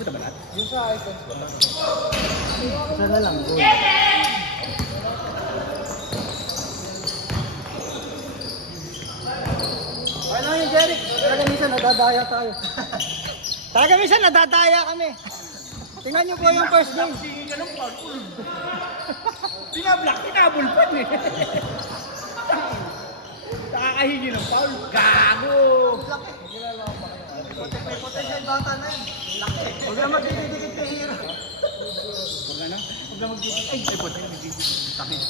Buta ba lahat? Yung sa icons ba? Isa na lang. Goal. Ano yung Jeric? Talaga minsan nadadaya tayo. Talaga minsan nadadaya kami. Tingnan niyo po yung first game. Sige ka ng foul. Pinablock, pinabulpan eh. Nakakahingi ng foul. Gago! May potential bata na yun. Laki. Huwag na magdidikit kay Hero. Huwag na na. Huwag na magdidikit. Ay, puti. Magdidikit. Takit.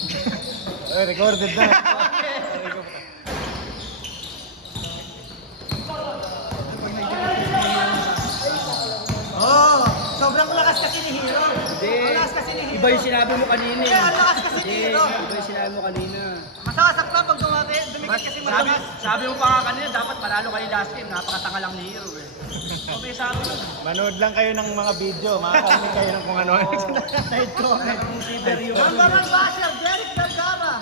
Ay, recorded na. Oh, sobrang lakas kasi ni Hero. Hindi. Ang lakas kasi ni Hero. Iba yung sinabi mo kanina eh. Kaya ang lakas kasi ni Hindi, Hero. iba yung sinabi mo kanina. Masasaktan pag dumikit kasi matagas. Sabi mo pa nga kanina, dapat panalo kayo last game. Napakatanga lang ni Hero eh. So may sabi mo. Manood lang kayo ng mga video. Makakarinig kayo ng kung ano. Side comment. Si Berio. Number 1 basher, Jeric Vergara.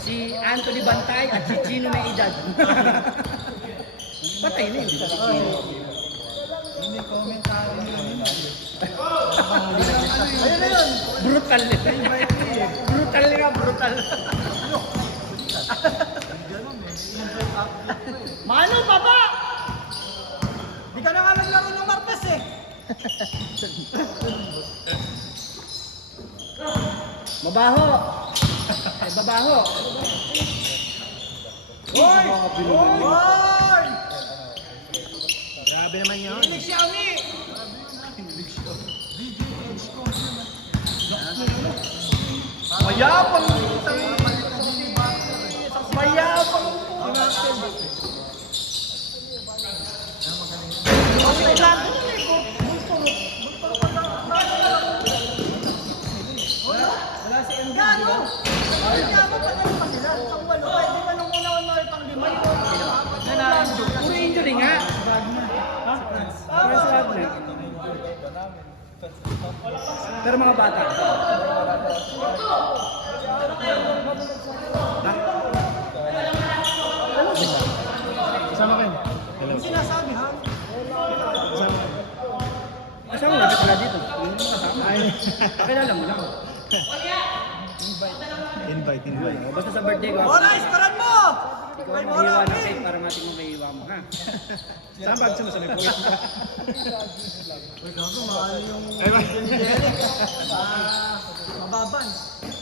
Si Anthony Bantay at si Gino may edad. Patay na yun. Hindi komentary nyo yun. Ayun na yun. Brutal. Brutal nga, brutal. Mano, baba! Di ka na nga naglaro ng Martes eh. Mabaho. Ay, babaho. Hoy! Hoy! Grabe naman yun. Inig Xiaomi! Mayapang. Mayapang. Wala si MB, di ba? Ay, kaya patalo pa sila. Ang walo, kahit di ba nung una-una ay pang lima yun? Puro injury nga. Puro Wagner. Pero mga bata. Kasama kayo. Hello. Yung sinasabi ha? Kasama mo, sila dito. Yung kasama. Ay, pakilala mo lang. Invite. Basta sa birthday ko. Bola, iskaran mo! Ikaw ang mahiwa ng cake para natin mo mahiwa mo, ha? Saan bag mo sa may puwit? Uy, gago, mahal yung Ay, ba? ni Jeric. Mababan.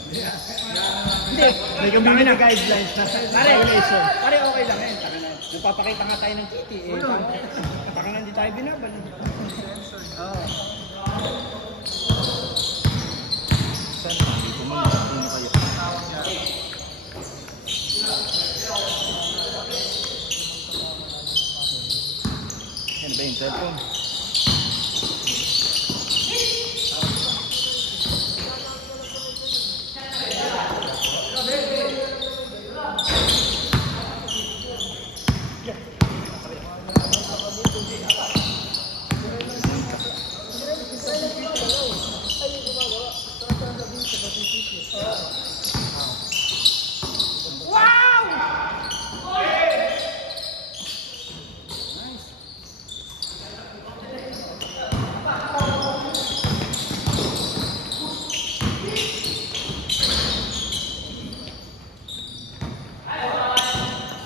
Hindi. May community guidelines na Pare, violation. pare okay lang eh. Taka na. Nagpapakita nga tayo ng kitty eh. Baka nga hindi tayo binaban. Oo. Saan naman? Dito mo kayo. Yan ba yung cellphone?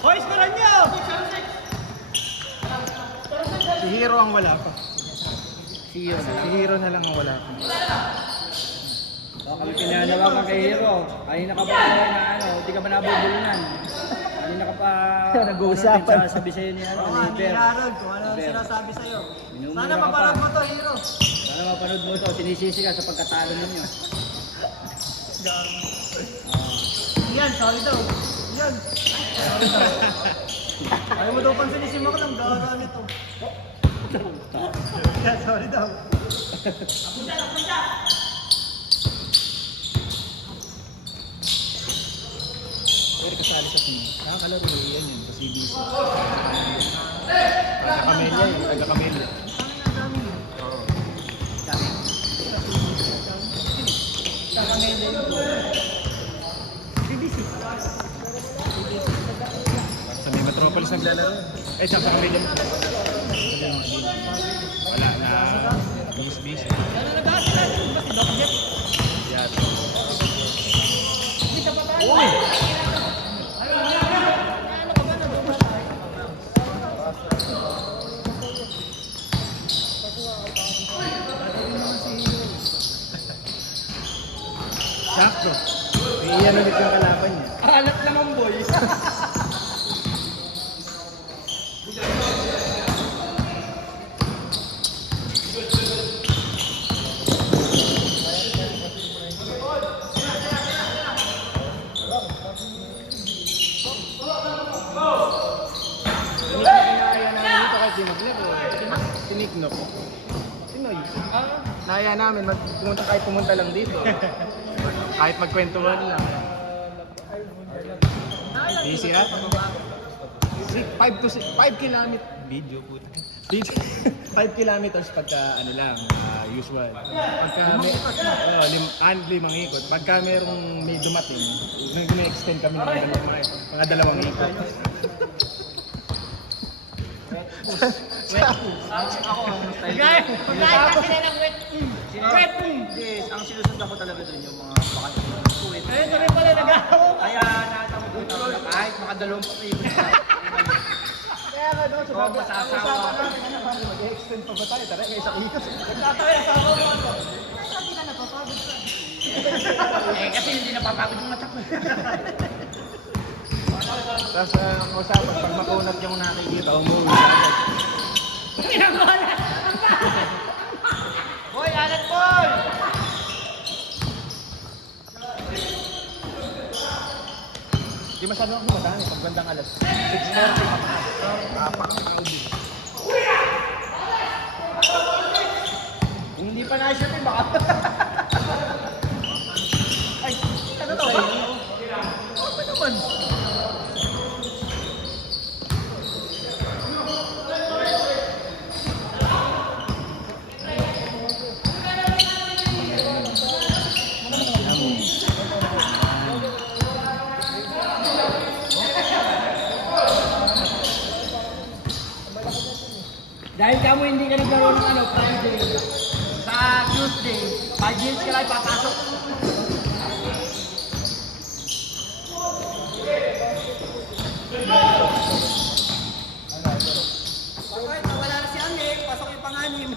Hoy, iskaran nyo! Si Hero ang wala pa. See you. Si Hero na lang ang wala pa. Baka kami pinanawagan kay Hero. Kanina ka pa na ano, hindi ka ba nabubulunan? Kanina ka pa Nag-uusapan. Sabi sa'yo ni ano, Oo, ni hindi Per. Harold, kung ano ang Per. sinasabi sa'yo. Minumura Sana ka pa. mapanood mo to, Hero. Sana mapanood mo ito, sinisisi ka sa pagkatalo ninyo. Yan, sorry daw. Yan. Sorry daw. Ayaw mo daw pansinin si Mac lang, gawa nito. Yan, sorry daw. Pero kasali sa team. Nakakalaro yan yun sa CBC. Taga-Camellia yun. Taga-Camellia. Oo. Sa may Metropolis naglalaro. Eh, sa Camellia. Wala na. Sakto. Iyan ulit yung kalaban niya. Alat naman boy. Tinikno ko. Sinoy? Naya namin, pumunta lang dito. Kahit magkwentuhan lang. Busy ha? 5 kilometers. Video po. 5 kilometers pagka ano lang, usual. Pagka may, limang ikot. Pagka may dumating, nag-extend kami ng mga dalawang ikot. Ako ang style. Pagkain kasi na ng wet. Wet. Yes, ang sinusundan ko talaga doon yung mga bakasyon. Wet. Ayun, ito rin pala nag-aaw. Kaya natawag ko na kahit makadalawang pakikot sa Kaya nga doon sa Oo, masasawa. Mag-extend pa ba tayo? Tara, may isang ikot. Nagtatawin na sa ako. kasi hindi napapagod yung mata ko. Tapos ang usapan, pag makunat yung nakikita, umuwi sa agad. Pinagbola. Boy, alat boy! Di masyado ako madami, pag bandang alas 6:30. Apak na ubi. Kung hindi pa na-shoot eh, baka... Ay, ano to? Ano naman? Dahil kamo hindi ka naglaro ng ano, Friday. Sa Tuesday, 5 years ka lang papasok. Bakit? Wala na si Anik. Pasok yung panganim.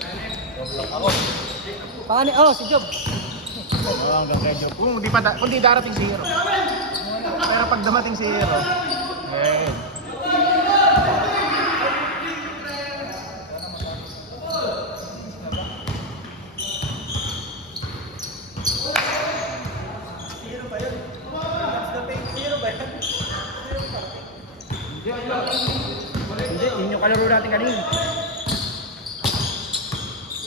Paano? Oh, si Job. Oo, hanggang kay Joe. Kung di darating si Hero. Pero pag dumating si Hero, eh, Hindi, yun yung kalaro natin kanina.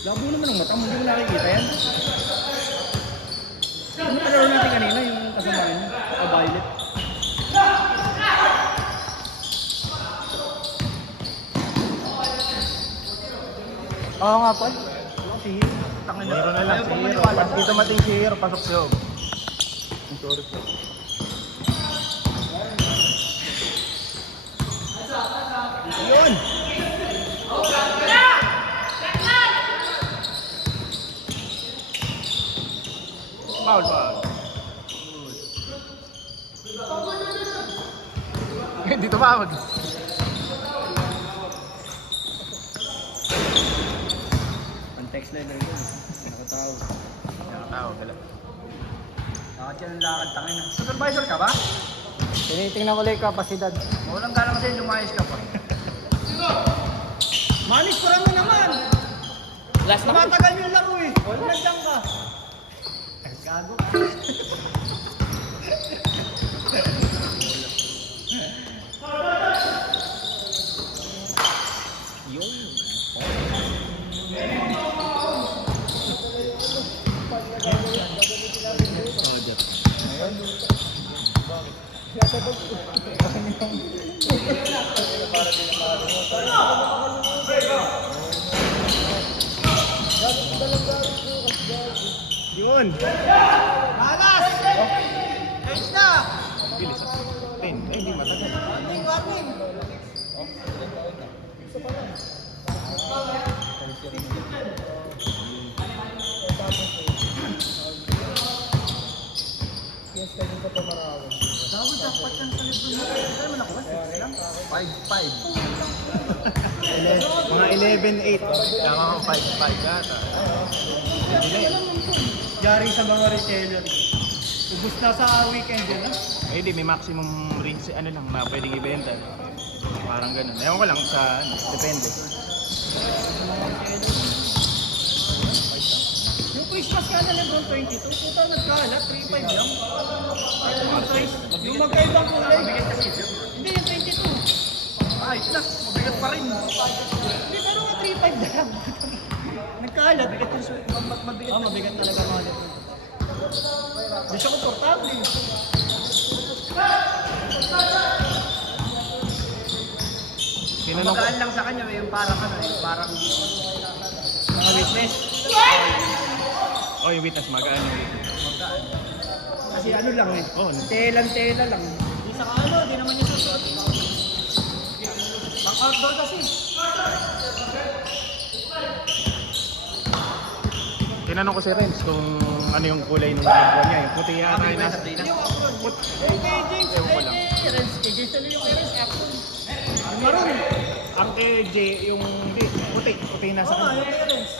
Labo naman ang mata mo, hindi mo nakikita yan. Yun yung kalaro natin kanina, yung kasama rin, Violet. Oo nga, Paul. Si Hiro, tangin na. Hero na lang Ayaw si pang Hero. maniwala. Pag di dumating si Hero, pasok si Joe. Sorry po. Yun! Foul, foul. Hindi tumawag. Ang text line na yun. Nakatawag. Nakatawag, wala. Bakit yan ang lakad, tangin na. Supervisor ka ba? Tinitingnan ko lang yung kapasidad. Walang galang kasi lumayos ka pa. Manis, parang mo naman. Last na Tumatagal yung laro eh. Wala nagdang ka. Gago ka. Yun! Malas! Ayos na! Bilis ah. 10. Ay, hindi matagal. Warning, warning! Dapat dapat yan sa libro na. Kaya man ako ba? 6 lang? 5-5. Mga 11-8. Tama ko 5-5 yata. Yari sa mga reseller. Ubus na sa weekend yun, ha? Eh di, may maximum range, ano lang na pwedeng ibenta. Parang ganun. Ewan ko lang sa, ano, depende. Yung Christmas ka na Lebron 22, puta nagkalat, 3.5 lang. Ito yung size. Yung magkaibang kulay. Hindi, yung 22. Ay, na, mabigat pa rin. Hindi, pero nga 3.5 lang. Nagkalat. Mabigat yung suit. Mabigat. Oh, mabigat talaga mga Lebron. Hindi siya komportable. Tinanong ko, Magaan lang sa kanya, yung parang ano eh, parang Mga witness. oh yung witness, magaan yung witness. magaan. Kasi ano lang eh, Oh, tela lang. Di sa ano, di naman niya susuot. Pang outdoor kasi. tinanong ko si Renz kung ano yung kulay ng uniform niya. Yung puti yata yung nasa... Sabi na. Kay James, Ewan ko lang. kay Renz, kay James tuloy yung kay Renz, Apple. Maroon. Ang kay J, yung hindi, puti yung nasa Oo nga, kanya. yung kay Renz.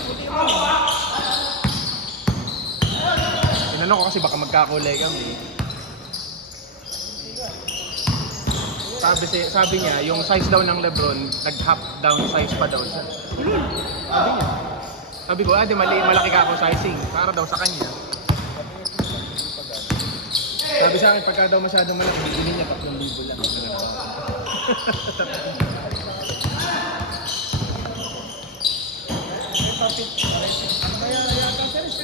Puti mo. Tinanong ko kasi baka magkakulay kami. Sabi niya, yung size daw ng Lebron, nag-half down size pa daw siya. Sabi niya. Sabi ko, di malaki ka ako sizing. Para daw sa kanya. Sabi sa akin, pagka daw masyadong malaki, bibili niya 3,000 lang. Kaya yata sa Renz,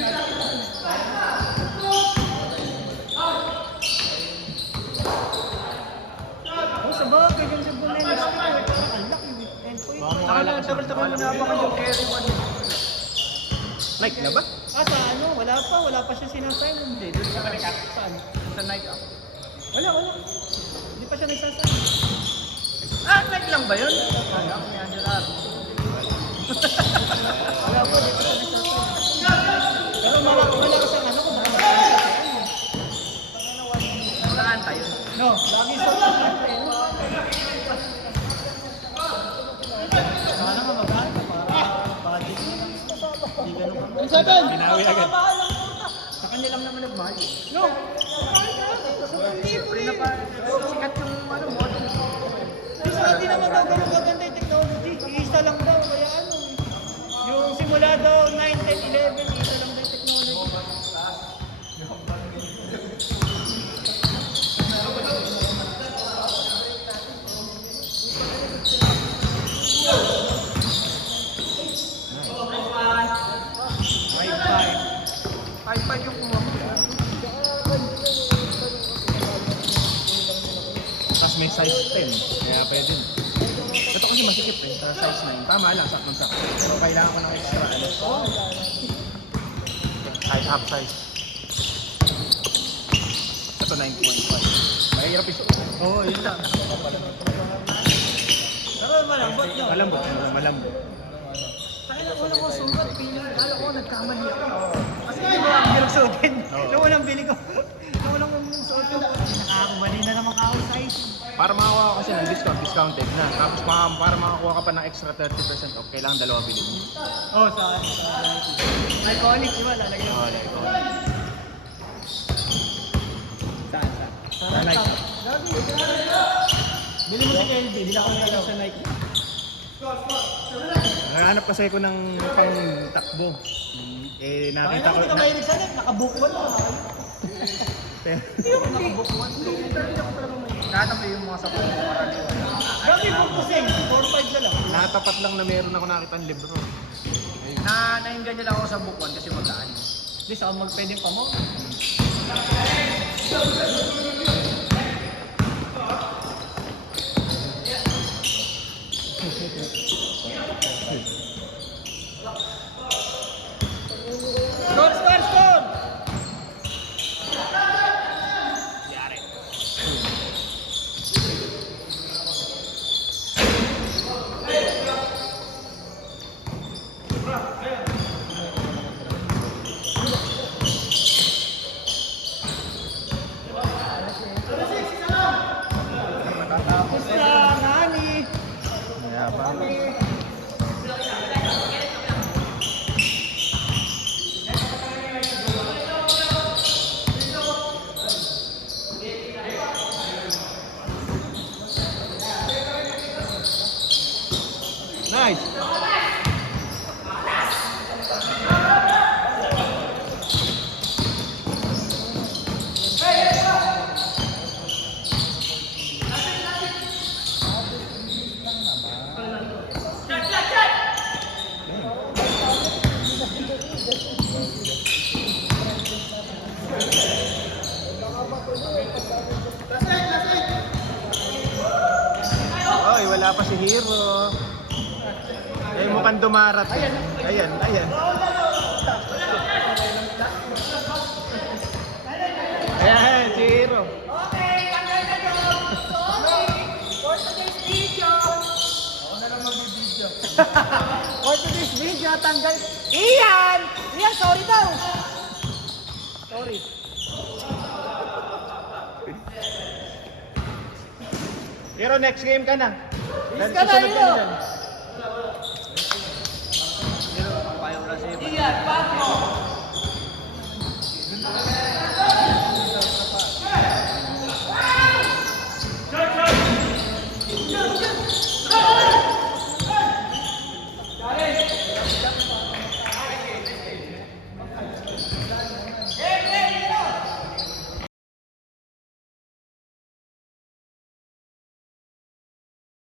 oh, sa bagay, yung sa Bumenes ko, ang laki, endpoint. Tagal-tagal mo na ba yung carry one? Nike na ba? Ah, sa ano? Wala pa siya sinasign. Hindi, doon sa balikat. Saan? Sa night up. Wala. Hindi pa siya nagsasign. Ah, night lang ba yun? Wala ko ni Angela. Wala po, hindi pa siya nagsasign. Pero wala kasi ano kung baka nagsasign. Saan tayo? No, lagi sa natin. Sana nga mag-aano para budget. Hindi ganun ka. Second! Binawi agad. Sa kanya lang naman nagmahal. No! Siyempre na pa, sikat yung ano, model. Kasi hindi naman daw ganun maganda yung technology. Iisa lang daw, kaya ano. Yung simula daw 9, 10, 11, isa lang daw yung technology. High-five yung kumuha. Tapos may size 10. Kaya pwede. Ito kasi masikip eh. Sa size 9. Tama lang, sakto-sakto. Pero kailangan ko ng extra ano. Kahit half size. Ito 9.5. Mahirap isuot. Oo, yun lang. Pero malambot no? Malambot. Malambot. Tayo na una ko sugat, kala ko nagkamali ako. Kasi hindi mo ang pinagsuotin. Oo. Nung unang bili ko. Nung unang suot ko. Nakakamali na naman ako size. Para makakuha ka kasi ng discount, discounted na. Tapos para makakuha ka pa ng extra 30% off, kailangan dalawa bilhin. Oh, saan? Iconic, di ba? Lalagay mo. Oh, like, oh. Saan? Sa Nike. Bili mo si LB, hindi na ako nalagay sa Nike. Nakahanap kasi ako ng pang takbo. Eh, Bakit nakita ako ko hindi ka mahilig sa Nike? Nakabookwan mo. Nakata mo yung mga sa phone mo, karaniwan. Grabe book ko sing, 4-5 na lang. Nakatapat lang na meron ako nakita ng libro. Nainggan niya lang ako sa bukwan kasi magaan. Hindi, saan magpwede pa mo? Score! Wala pa si Hero. Eh, mukhang dumarating. Ayan, ayan. Ayan, si Hero. For today's video, tanggal. Ian! Ian, sorry daw. Sorry. Hero, next game ka na. Yes ka na, Hero. Papayaw na si Ian,